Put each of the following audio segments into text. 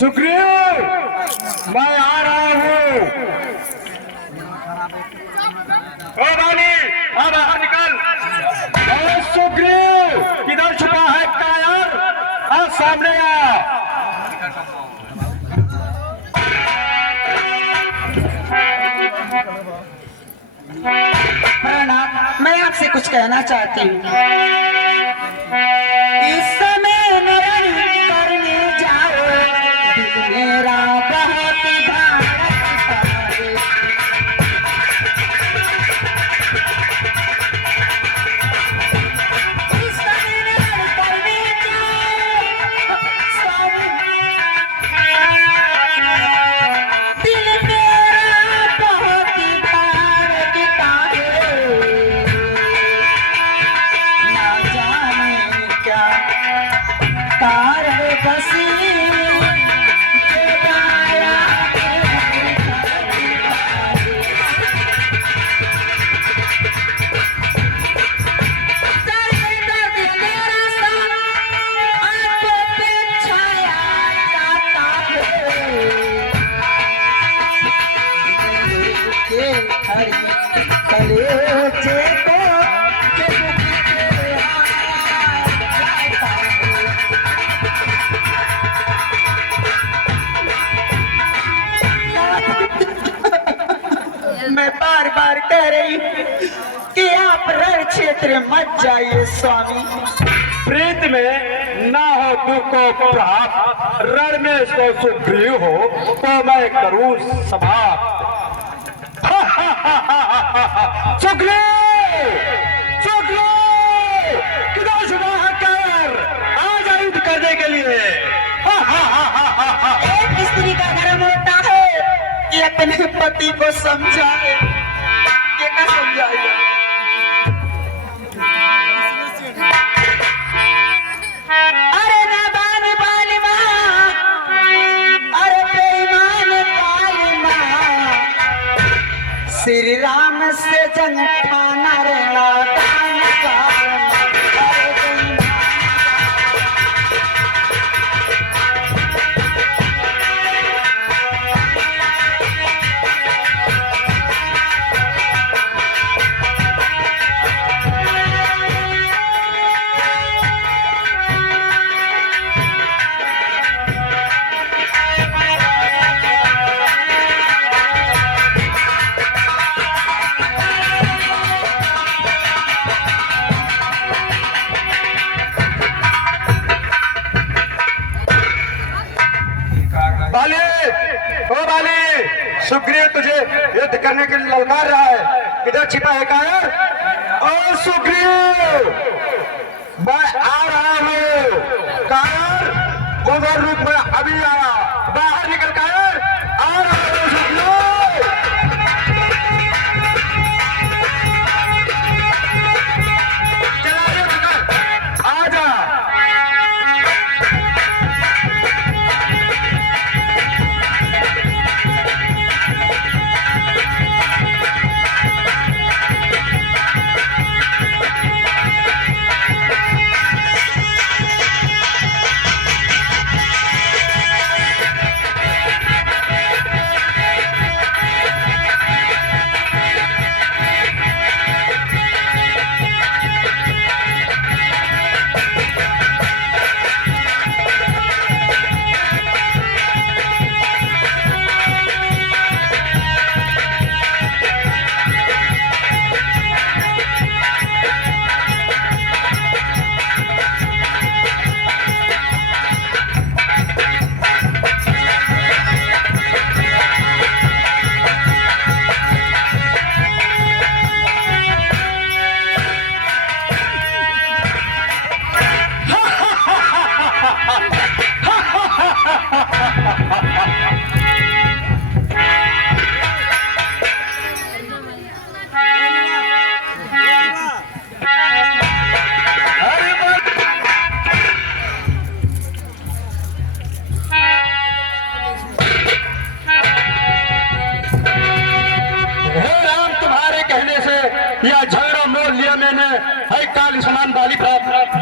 सुग्रीव, मैं आ रहा हूँ। ओ बाली, अब बाहर निकल। ओ सुग्रीव, किधर छुपा है कायर? आ सामने आ। प्रणाम, मैं आपसे कुछ कहना चाहती हूँ। इस समय नयन करने जाओ, दिल मेरा बहुत धड़कता है। इस समय नयन करने जाओ, दिल मेरा बहुत धड़कता है। ना जाने क्या तारे बसी जगाया मेरा सा आंखों पे छाया जाता है। के हर कलेजे को मैं बार बार कह रही हूँ कि आप रण क्षेत्र मत जाइए स्वामी। प्रीत में ना हो दुख को प्राप्त, रण में तो सुग्रीव हो तो मैं करूँ समाप्त। सुग्रीव, सुग्रीव, किधर छुपा है कायर? आ जा युद्ध करने के लिए। एक स्त्री का धर्म होता है कि अपने पति को समझाए। ये क्या समझाएगा? अरे नादान बालिमा, अरे बेईमान बालिमा, श्री राम से जंग ठाना रे नादान बालिमा। अरे बेईमान बाली, ओ बाली, सुग्रीव तुझे युद्ध करने के लिए ललकार रहा है। किधर छिपा है कायर? ओ सुग्रीव, मैं आ रहा हूँ। कायर, उधर रूप में अभी आया। बाहर निकल कायर, आ रहा हूँ सुग्रीव। चला युद्ध कर, आ जा।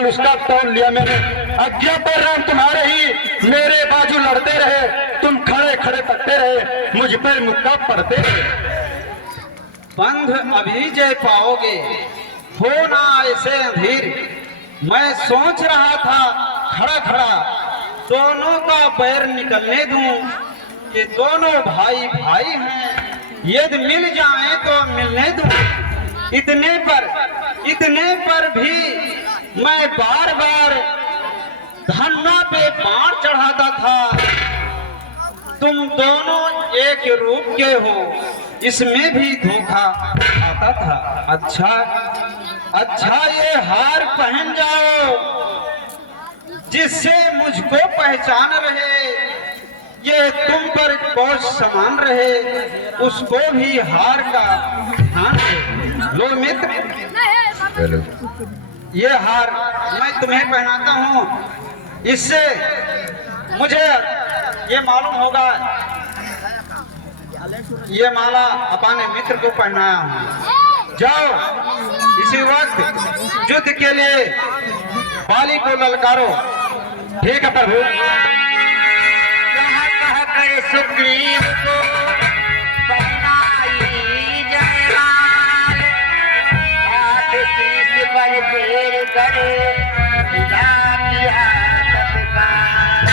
बल उसका तोड़ लिया मैंने। अज्ञा पर राम तुम्हारे ही मेरे बाजू लड़ते रहे, तुम खड़े खड़े तकते रहे, मुझ पर मुक्का पड़ते रहे। बंध अभी जय पाओगे, हो ना ऐसे अंधीर। मैं सोच रहा था खड़ा खड़ा दोनों का पैर निकलने दूं, कि दोनों भाई भाई हैं, यदि मिल जाएं तो मिलने दूं। इतने पर भी मैं बार बार धन्ना पे बाण चढ़ाता था। तुम दोनों एक रूप के हो, इसमें भी धोखा आता था। अच्छा ये हार पहन जाओ, जिससे मुझको पहचान रहे, ये तुम पर बोझ समान रहे, उसको भी हार का ध्यान रहे। लो मित्र, ये हार मैं तुम्हें पहनाता हूँ, इससे मुझे ये मालूम होगा ये माला अपने मित्र को पहनाया हूँ। जाओ इसी वक्त युद्ध के लिए बाली को ललकारो। ठीक है प्रभु। कर सुग्रीव को पहनाई जयमाल, हाथ शीश पर फेर कर विदा किया तत्काल।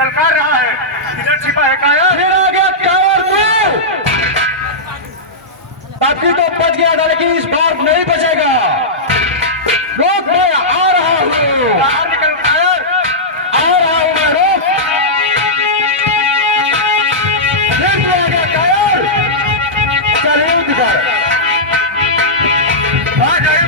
ललकार रहा है, इधर छिपा है कायर। फिर आ गया कायर तू। बाकी तो बच गया था, लेकिन इस बार नहीं बचेगा। लोग मैं आ रहा हूँ, बाहर निकल कायर, आ रहा हूँ मैं। रोक, फिर आ गया कायर। चल युद्ध कर, आ जाए।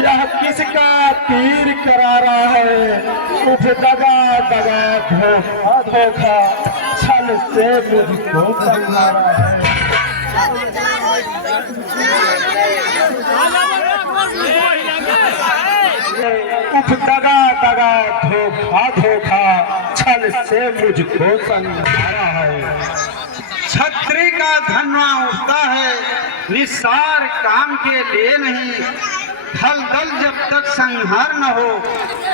यह किसका तीर करारा है, उठ दगा दगा धोखा धोखा, छल से मुझको संवारा है। उठ दगा दगा धोखा धोखा, छल से मुझको संवारा है। छत्री का धनवा उठता है, निस्सार काम के लिए नहीं। हल दल जब तक संहार न हो,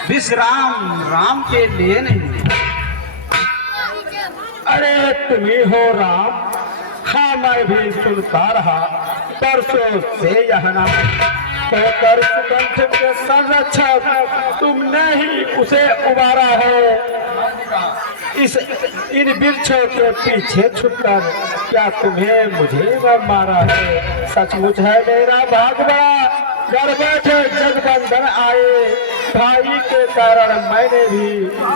विश्राम राम के लिए नहीं। अरे तुम ही हो राम, हाँ मैं भी सुनता रहा परसों से यह नाम। होकर सुगंध के संरक्षक तुमने ही उसे उबारा है। इन वृक्षों के पीछे छुपकर क्या तुम्हें मुझे न मारा है। सचमुच है मेरा भाग बड़ा, घर बैठे जगबंधन आए। भाई के कारण मैंने भी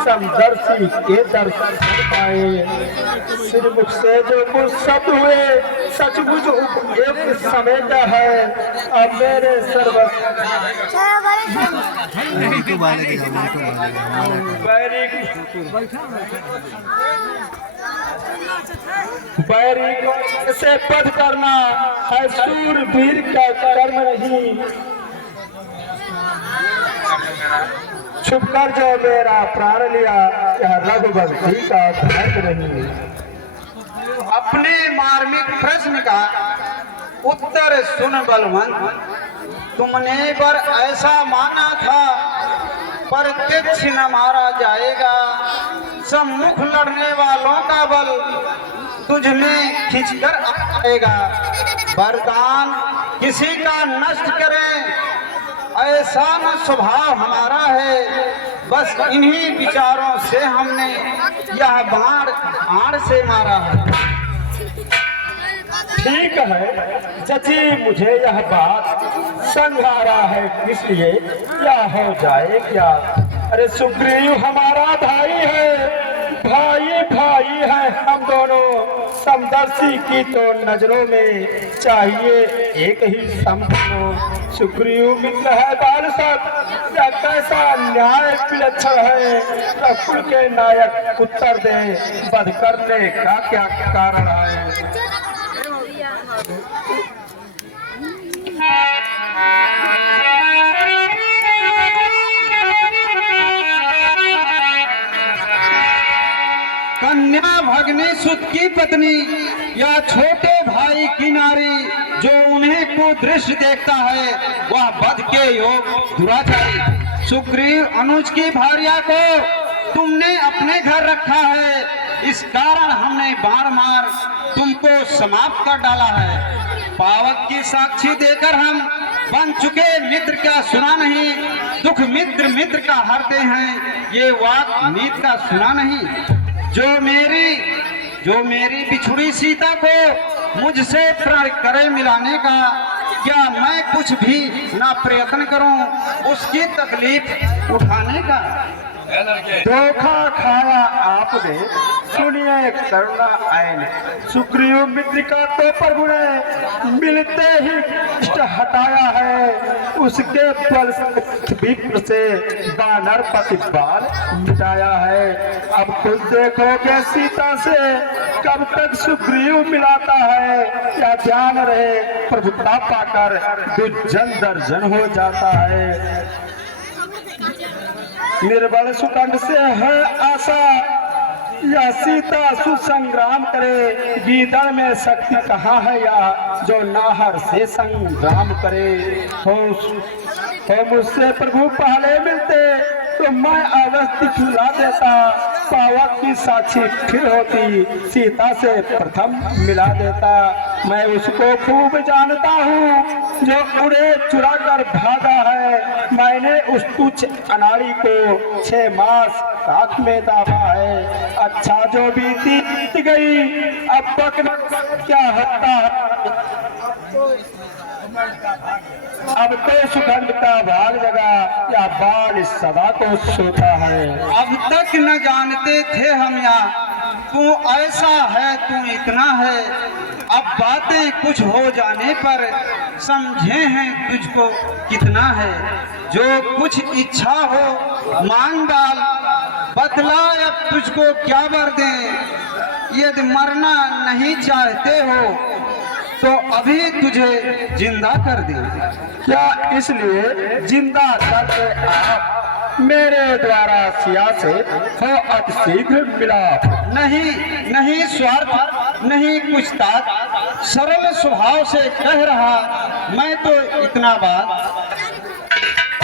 समदर्शी के दर्शन कर पाए। सिरमुख से जो कुछ शब्द हुए, सचमुच उपयुक्त समय का है। अब मेरे बैरी से पद करना है सूरवीर का कर्म नहीं। छुपकर जो मेरा प्राण लिया, यह रघुवंशी का धर्म नहीं। अपने मार्मिक प्रश्न का उत्तर सुन बलवंत। तुमने पर ऐसा माना था, प्रत्यक्ष न मारा जाएगा। सम्मुख लड़ने वालों का बल तुझ में खिंचकर आएगा। वरदान किसी का नष्ट करें, ऐसा न स्वभाव हमारा है। बस इन्हीं विचारों से हमने यह बाण आड़ से मारा है। ठीक है चाची, मुझे यह बात संघारा है, इसलिए क्या हो जाए क्या। अरे सुग्रीव हमारा भाई है, भाई भाई है हम दोनों। समदर्शी की तो नजरों में चाहिए एक ही समझो। सुग्रीव मित्र है बाल सब, या कैसा न्याय विलक्षण है। रकुल के नायक उत्तर दे, बध करने का क्या कारण है। कन्या भगनी सुत की पत्नी या छोटे भाई की नारी जो उन्हें को दृश्य देखता है, वह वध के योग दुराचारी। सुग्रीव अनुज की भार्या को तुमने अपने घर रखा है, इस कारण हमने बाण मार तुमको समाप्त कर डाला है। पावक की साक्षी देकर हम बन चुके मित्र का सुना नहीं। दुख मित्र मित्र का हरते हैं, ये वाक मीत का सुना नहीं। जो मेरी बिछुड़ी सीता को मुझसे प्रण करे मिलाने का, क्या मैं कुछ भी ना प्रयत्न करूं उसकी तकलीफ उठाने का। धोखा खाया आपने, सुनिए करुणा आयन। सुग्रीव मित्र का तो प्रभु ने मिलते ही इष्ट हटाया है। उसके बल विप्र से बानर प्रतिपाल मिटाया है। अब खुद देखोगे सीता से कब तक सुग्रीव मिलाता है। या ध्यान रहे प्रभुता पाकर दुर्जन दर्जन हो जाता है। निर्बल सुकंड से है आशा, या सीता सुसंग्राम करे। गीदड़ में शक्ति कहाँ है या जो नाहर से संग्राम करे। हो मुझसे प्रभु पहले मिलते तो मैं अवस्थी खिला देता। पावक की साक्षी फिर होती, सीता से प्रथम मिला देता। मैं उसको खूब जानता हूँ जो उड़े चुरा कर भागा है। मैंने उस तुच्छ अनाड़ी को 6 मास राख में दाबा है। अच्छा जो बीती गई अब तक क्या होता है। अब तो सुगंध का भाग जगा, या बाल सदा को सोता है। अब तक न जानते थे हम या तू ऐसा है, तू इतना है। अब बातें कुछ हो जाने पर समझे हैं तुझको कितना है। जो कुछ इच्छा हो मांग डाल, बतला अब तुझको क्या वर दें। यदि मरना नहीं चाहते हो तो अभी तुझे जिंदा कर दे। क्या इसलिए जिंदा करके आप मेरे द्वारा सिया से हो अति शीघ्र मिलाप। नहीं स्वार्थ नहीं कुछ तात, सरल स्वभाव से कह रहा मैं तो इतना बात।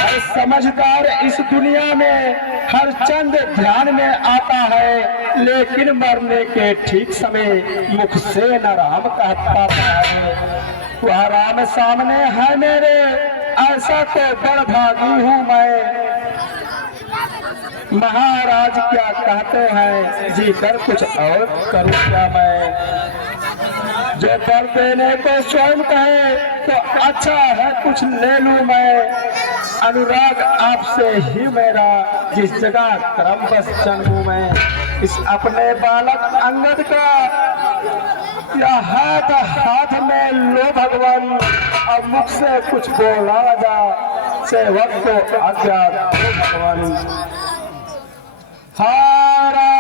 और समझदार इस दुनिया में हर चंद ध्यान में आता है, लेकिन मरने के ठीक समय मुख से न राम कह पाता है। वह राम सामने है मेरे, ऐसा तो बड़ भागी हूँ मैं। महाराज क्या कहते हैं, जी कर कुछ और करूँ क्या मैं। जो बर देने को स्वयं कहे तो अच्छा है कुछ ले लूं मैं। अनुराग आपसे ही मेरा, जिस जगह कर्म बस जन्मूं मैं। इस अपने बालक अंगद का या हाथ में लो भगवान। अब मुख से कुछ बोला जा, सेवक को आज्ञा दो भगवान। हारा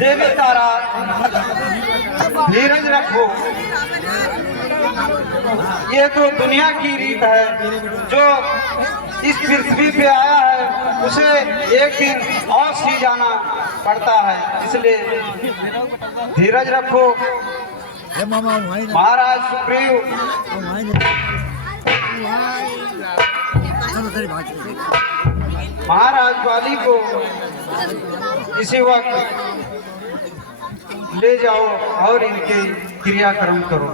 देवी तारा धीरज रखो। ये तो दुनिया की रीत है, जो इस पृथ्वी पे आया है उसे एक दिन अवश्य जाना पड़ता है, इसलिए धीरज रखो। महाराज सुग्रीव महाराज वाली को इसी वक्त ले जाओ और इनके क्रियाक्रम करो।